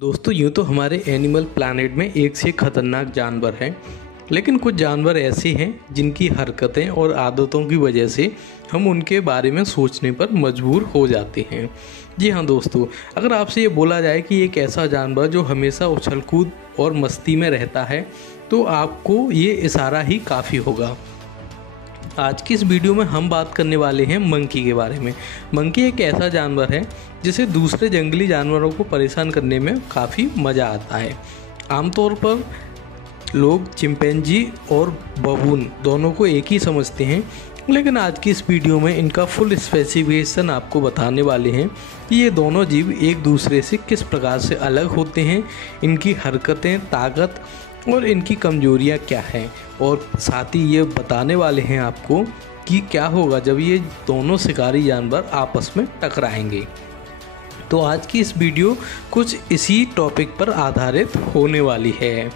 दोस्तों यूँ तो हमारे एनिमल प्लैनेट में एक से एक खतरनाक जानवर हैं, लेकिन कुछ जानवर ऐसे हैं जिनकी हरकतें और आदतों की वजह से हम उनके बारे में सोचने पर मजबूर हो जाते हैं। जी हाँ दोस्तों, अगर आपसे ये बोला जाए कि एक ऐसा जानवर जो हमेशा उछल कूद और मस्ती में रहता है, तो आपको ये इशारा ही काफ़ी होगा। आज की इस वीडियो में हम बात करने वाले हैं मंकी के बारे में। मंकी एक ऐसा जानवर है जिसे दूसरे जंगली जानवरों को परेशान करने में काफ़ी मज़ा आता है। आमतौर पर लोग चिंपैंजी और बबून दोनों को एक ही समझते हैं, लेकिन आज की इस वीडियो में इनका फुल स्पेसिफिकेशन आपको बताने वाले हैं कि ये दोनों जीव एक दूसरे से किस प्रकार से अलग होते हैं, इनकी हरकतें, ताकत और इनकी कमजोरियां क्या हैं, और साथ ही ये बताने वाले हैं आपको कि क्या होगा जब ये दोनों शिकारी जानवर आपस में टकराएंगे। तो आज की इस वीडियो कुछ इसी टॉपिक पर आधारित होने वाली है।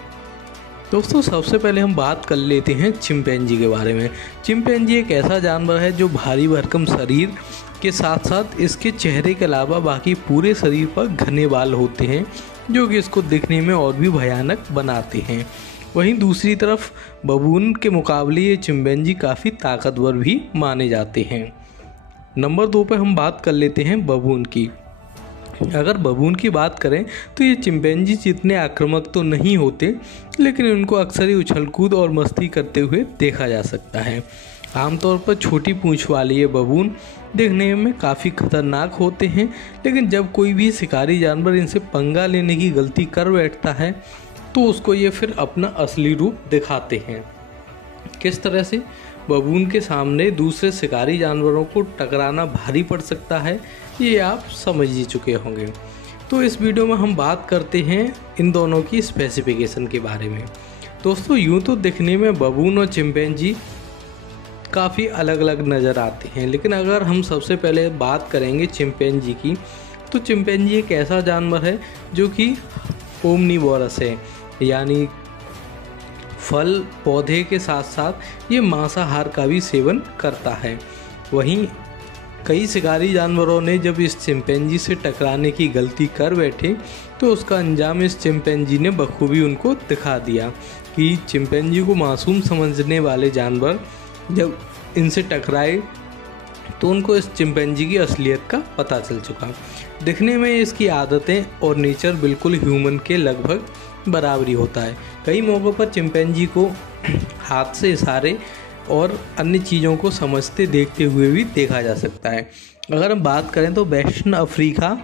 दोस्तों सबसे पहले हम बात कर लेते हैं चिंपैंजी के बारे में। चिंपैंजी एक ऐसा जानवर है जो भारी भरकम शरीर के साथ साथ इसके चेहरे के अलावा बाकी पूरे शरीर पर घने बाल होते हैं, जो कि इसको दिखने में और भी भयानक बनाते हैं। वहीं दूसरी तरफ बबून के मुकाबले ये चिंपैंजी काफ़ी ताकतवर भी माने जाते हैं। नंबर 2 पर हम बात कर लेते हैं बबून की। अगर बबून की बात करें तो ये चिंपैंजी जितने आक्रामक तो नहीं होते, लेकिन उनको अक्सर ही उछल कूद और मस्ती करते हुए देखा जा सकता है। आमतौर पर छोटी पूंछ वाले ये बबून देखने में काफ़ी खतरनाक होते हैं, लेकिन जब कोई भी शिकारी जानवर इनसे पंगा लेने की गलती कर बैठता है तो उसको ये फिर अपना असली रूप दिखाते हैं। किस तरह से बबून के सामने दूसरे शिकारी जानवरों को टकराना भारी पड़ सकता है, ये आप समझ ही चुके होंगे। तो इस वीडियो में हम बात करते हैं इन दोनों की स्पेसिफिकेशन के बारे में। दोस्तों यूँ तो दिखने में बबून और चिंपैंजी काफ़ी अलग अलग नज़र आते हैं, लेकिन अगर हम सबसे पहले बात करेंगे चिंपैंजी की, तो चिंपैंजी एक ऐसा जानवर है जो कि ओमनीवोरस है, यानी फल पौधे के साथ साथ ये मांसाहार का भी सेवन करता है। वहीं कई शिकारी जानवरों ने जब इस चिंपैंजी से टकराने की गलती कर बैठे तो उसका अंजाम इस चिंपैंजी ने बखूबी उनको दिखा दिया कि चिंपैंजी को मासूम समझने वाले जानवर जब इनसे टकराए तो उनको इस चिंपैंजी की असलियत का पता चल चुका। दिखने में इसकी आदतें और नेचर बिल्कुल ह्यूमन के लगभग बराबरी होता है। कई मौक़ों पर चिंपैंजी को हाथ से इशारे और अन्य चीज़ों को समझते देखते हुए भी देखा जा सकता है। अगर हम बात करें तो वेस्टर्न अफ्रीका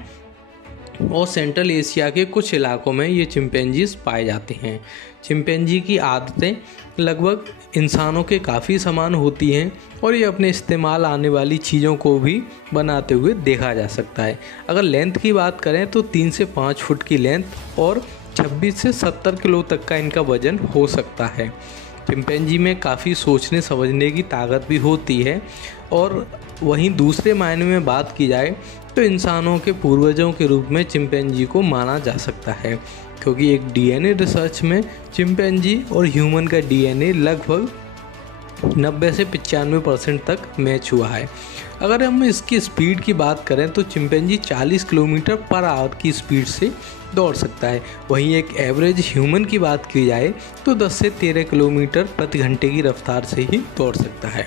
और सेंट्रल एशिया के कुछ इलाकों में ये चिंपैंजीज पाए जाते हैं। चिंपैंजी की आदतें लगभग इंसानों के काफ़ी समान होती हैं और ये अपने इस्तेमाल आने वाली चीज़ों को भी बनाते हुए देखा जा सकता है। अगर लेंथ की बात करें तो 3 से 5 फुट की लेंथ और 26 से 70 किलो तक का इनका वजन हो सकता है। चिंपैंजी में काफ़ी सोचने समझने की ताकत भी होती है, और वहीं दूसरे मायने में बात की जाए तो इंसानों के पूर्वजों के रूप में चिंपैंजी को माना जा सकता है, क्योंकि एक डीएनए रिसर्च में चिंपैंजी और ह्यूमन का डीएनए लगभग 90 से 95% तक मैच हुआ है। अगर हम इसकी स्पीड की बात करें तो चिंपैंजी 40 किलोमीटर पर आवर की स्पीड से दौड़ सकता है। वहीं एक एवरेज ह्यूमन की बात की जाए तो 10 से 13 किलोमीटर प्रति घंटे की रफ्तार से ही दौड़ सकता है।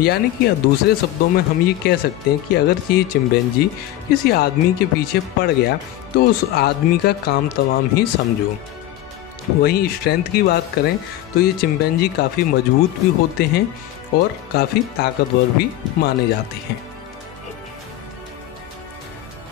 यानी कि दूसरे शब्दों में हम ये कह सकते हैं कि अगर ये चिंपैंजी किसी आदमी के पीछे पड़ गया तो उस आदमी का काम तमाम ही समझो। वहीं स्ट्रेंथ की बात करें तो ये चिंपैंजी काफ़ी मजबूत भी होते हैं और काफ़ी ताकतवर भी माने जाते हैं।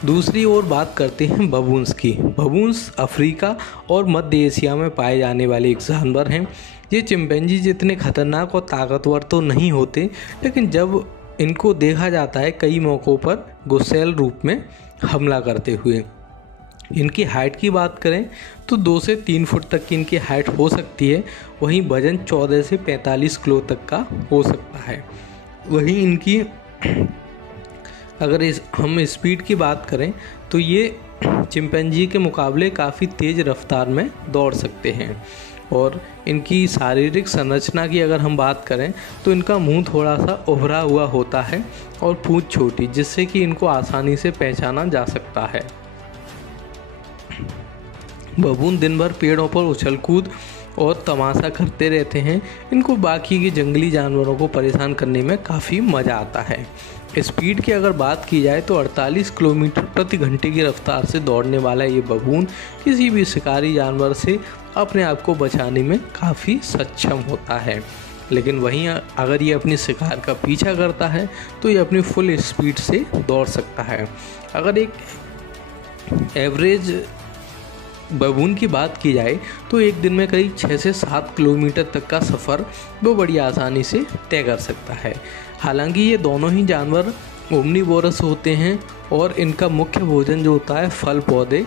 दूसरी ओर बात करते हैं बबून्स की। बबून्स अफ्रीका और मध्य एशिया में पाए जाने वाले एक जानवर हैं। ये चिंपैंजी जितने खतरनाक और ताकतवर तो नहीं होते, लेकिन जब इनको देखा जाता है कई मौक़ों पर गुस्सैल रूप में हमला करते हुए। इनकी हाइट की बात करें तो 2 से 3 फुट तक की इनकी हाइट हो सकती है। वहीं वजन 14 से 45 किलो तक का हो सकता है। वहीं इनकी अगर हम स्पीड की बात करें तो ये चिंपैंजी के मुकाबले काफ़ी तेज़ रफ्तार में दौड़ सकते हैं। और इनकी शारीरिक संरचना की अगर हम बात करें तो इनका मुंह थोड़ा सा उभरा हुआ होता है और पूंछ छोटी, जिससे कि इनको आसानी से पहचाना जा सकता है। बबून दिन भर पेड़ों पर उछल कूद और तमाशा करते रहते हैं। इनको बाकी के जंगली जानवरों को परेशान करने में काफ़ी मज़ा आता है। स्पीड की अगर बात की जाए तो 48 किलोमीटर प्रति घंटे की रफ्तार से दौड़ने वाला ये बबून किसी भी शिकारी जानवर से अपने आप को बचाने में काफ़ी सक्षम होता है। लेकिन वहीं अगर ये अपनी शिकार का पीछा करता है तो ये अपनी फुल स्पीड से दौड़ सकता है। अगर एक एवरेज बबून की बात की जाए तो एक दिन में करीब 6 से 7 किलोमीटर तक का सफ़र वो बड़ी आसानी से तय कर सकता है। हालांकि ये दोनों ही जानवर ओमनीवोरस होते हैं और इनका मुख्य भोजन जो होता है फल पौधे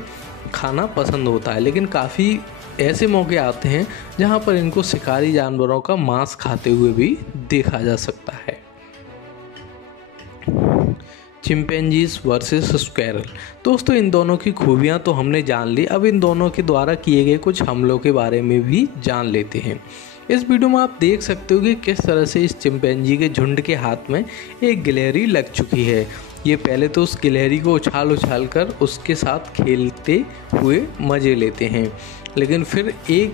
खाना पसंद होता है, लेकिन काफ़ी ऐसे मौके आते हैं जहां पर इनको शिकारी जानवरों का मांस खाते हुए भी देखा जा सकता है। Chimpanzees versus स्क्वैरल। दोस्तों इन दोनों की खूबियां तो हमने जान ली, अब इन दोनों के द्वारा किए गए कुछ हमलों के बारे में भी जान लेते हैं। इस वीडियो में आप देख सकते हो कि किस तरह से इस चिंपैंजी के झुंड के हाथ में एक गिलहरी लग चुकी है। ये पहले तो उस गिलहरी को उछाल कर उसके साथ खेलते हुए मज़े लेते हैं, लेकिन फिर एक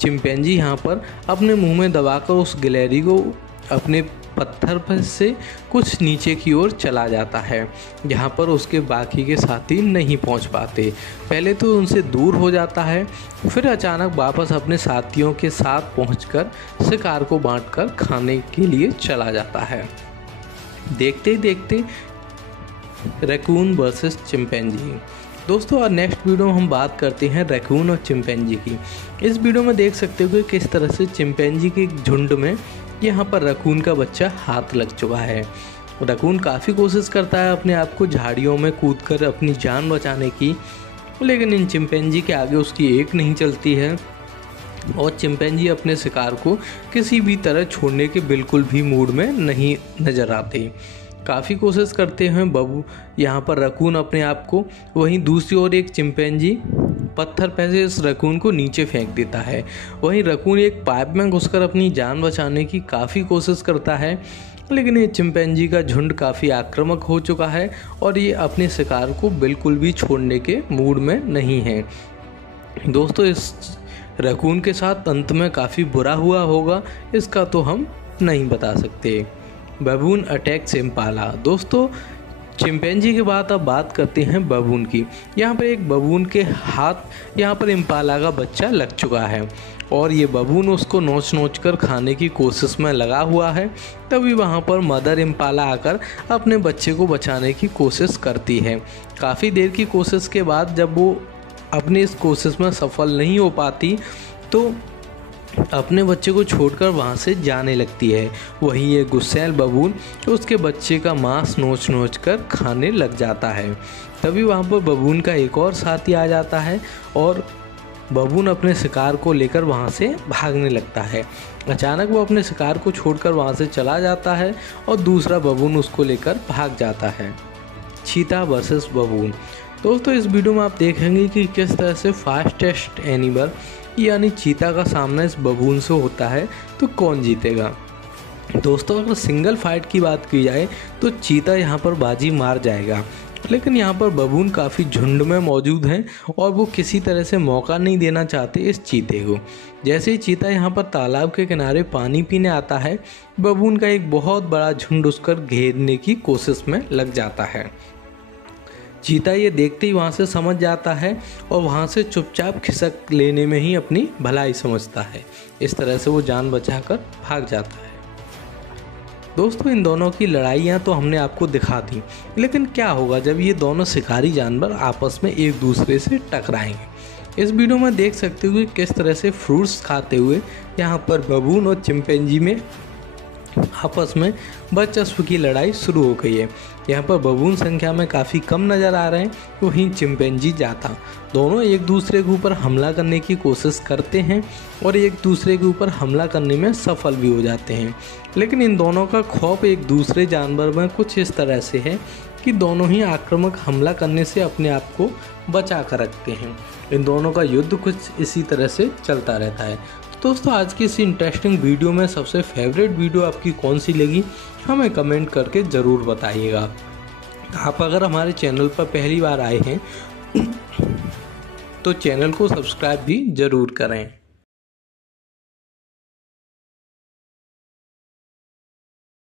चिंपैंजी यहाँ पर अपने मुंह में दबाकर उस गिलहरी को अपने पत्थर पर से कुछ नीचे की ओर चला जाता है, जहाँ पर उसके बाकी के साथी नहीं पहुँच पाते। पहले तो उनसे दूर हो जाता है, फिर अचानक वापस अपने साथियों के साथ पहुंचकर शिकार को बांटकर खाने के लिए चला जाता है। देखते ही देखते रैकून वर्सेस चिंपैंजी। दोस्तों और नेक्स्ट वीडियो में हम बात करते हैं रैकून और चिंपैंजी की। इस वीडियो में देख सकते हो कि किस तरह से चिंपैंजी के झुंड में यहाँ पर रैकून का बच्चा हाथ लग चुका है। रैकून काफ़ी कोशिश करता है अपने आप को झाड़ियों में कूदकर अपनी जान बचाने की, लेकिन इन चिंपैंजी के आगे उसकी एक नहीं चलती है और चिंपैंजी अपने शिकार को किसी भी तरह छोड़ने के बिल्कुल भी मूड में नहीं नज़र आते। काफ़ी कोशिश करते हैं बबू यहाँ पर रैकून अपने आप को, वहीं दूसरी ओर एक चिंपैंजी पत्थर पे से इस रैकून को नीचे फेंक देता है। वहीं रैकून एक पाइप में घुसकर अपनी जान बचाने की काफ़ी कोशिश करता है, लेकिन ये चिंपैंजी का झुंड काफ़ी आक्रामक हो चुका है और ये अपने शिकार को बिल्कुल भी छोड़ने के मूड में नहीं है। दोस्तों इस रैकून के साथ अंत में काफ़ी बुरा हुआ होगा, इसका तो हम नहीं बता सकते। बबून अटैक्स इम्पाला। दोस्तों चिंपैंजी के बाद अब बात करते हैं बबून की। यहाँ पर एक बबून के हाथ यहाँ पर इम्पाला का बच्चा लग चुका है और ये बबून उसको नोच कर खाने की कोशिश में लगा हुआ है। तभी वहाँ पर मदर इम्पाला आकर अपने बच्चे को बचाने की कोशिश करती है। काफ़ी देर की कोशिश के बाद जब वो अपनी इस कोशिश में सफल नहीं हो पाती तो अपने बच्चे को छोड़कर वहाँ से जाने लगती है। वहीं ये गुस्सैल बबून उसके बच्चे का मांस नोच कर खाने लग जाता है। तभी वहाँ पर बबून का एक और साथी आ जाता है और बबून अपने शिकार को लेकर वहाँ से भागने लगता है। अचानक वो अपने शिकार को छोड़कर वहाँ से चला जाता है और दूसरा बबून उसको लेकर भाग जाता है। चीता वर्सेस बबून। दोस्तों इस वीडियो में आप देखेंगे कि किस तरह से फास्टेस्ट एनिमल यानी चीता का सामना इस बबून से होता है तो कौन जीतेगा। दोस्तों अगर सिंगल फाइट की बात की जाए तो चीता यहाँ पर बाजी मार जाएगा, लेकिन यहाँ पर बबून काफ़ी झुंड में मौजूद हैं और वो किसी तरह से मौका नहीं देना चाहते इस चीते को। जैसे ही चीता यहाँ पर तालाब के किनारे पानी पीने आता है, बबून का एक बहुत बड़ा झुंड उसकर घेरने की कोशिश में लग जाता है। चीता ये देखते ही वहाँ से समझ जाता है और वहाँ से चुपचाप खिसक लेने में ही अपनी भलाई समझता है। इस तरह से वो जान बचाकर भाग जाता है। दोस्तों इन दोनों की लड़ाइयाँ तो हमने आपको दिखा दी, लेकिन क्या होगा जब ये दोनों शिकारी जानवर आपस में एक दूसरे से टकराएंगे। इस वीडियो में देख सकते हो कि किस तरह से फ्रूट्स खाते हुए यहाँ पर बबून और चिंपैंजी में आपस में वर्चस्व की लड़ाई शुरू हो गई है। यहाँ पर बबून संख्या में काफ़ी कम नज़र आ रहे हैं, वहीं चिंपैंजी ज़्यादा। दोनों एक दूसरे के ऊपर हमला करने की कोशिश करते हैं और एक दूसरे के ऊपर हमला करने में सफल भी हो जाते हैं, लेकिन इन दोनों का खौफ एक दूसरे जानवर में कुछ इस तरह से है कि दोनों ही आक्रामक हमला करने से अपने आप को बचा कर रखते हैं। इन दोनों का युद्ध कुछ इसी तरह से चलता रहता है। दोस्तों आज की इस इंटरेस्टिंग वीडियो में सबसे फेवरेट वीडियो आपकी कौन सी लगी हमें कमेंट करके ज़रूर बताइएगा। आप अगर हमारे चैनल पर पहली बार आए हैं तो चैनल को सब्सक्राइब भी ज़रूर करें।